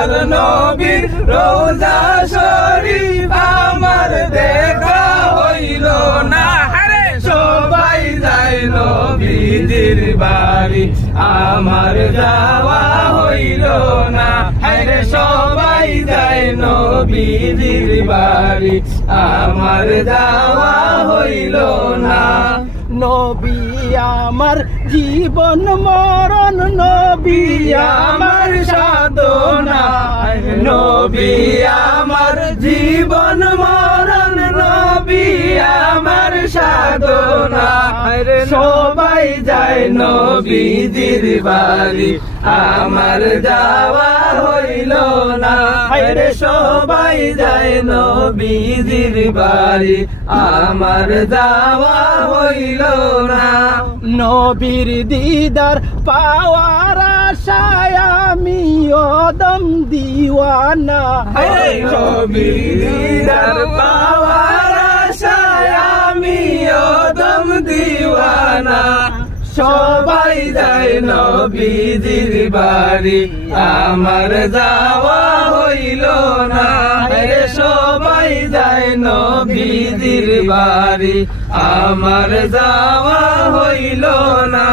আর নবীর রোজা শরীফ আমার দেখা হইল না। আরে সবাই যায় নবীজির বাড়ি আমার যাওয়া হইল না। আরে সবাই যায় নবীজির বাড়ি আমার যাওয়া হইল না। নবী আমার জীবন মরণ, নবী আমার সাধনা, নবী আমার জীবন মরণ, নবী আমার সাধনা। সবাই যায় নবীজির বাড়ি আমার যাওয়া হইল না। আরে সবাই যায় নবীজির বাড়ি আমার যাওয়া হইল না। নবীর দিদার পাওয়ার আশায় আমি অদম দিওয়ানা। নবীর দিদার পাওয়ার আশায় আমি অদম দিওয়ানা। সবাই যায় নবীজির বাড়ি আমার যাওয়া হইল না। সবাই যায় নবীজির বাড়ি আমার যাওয়া হইল না।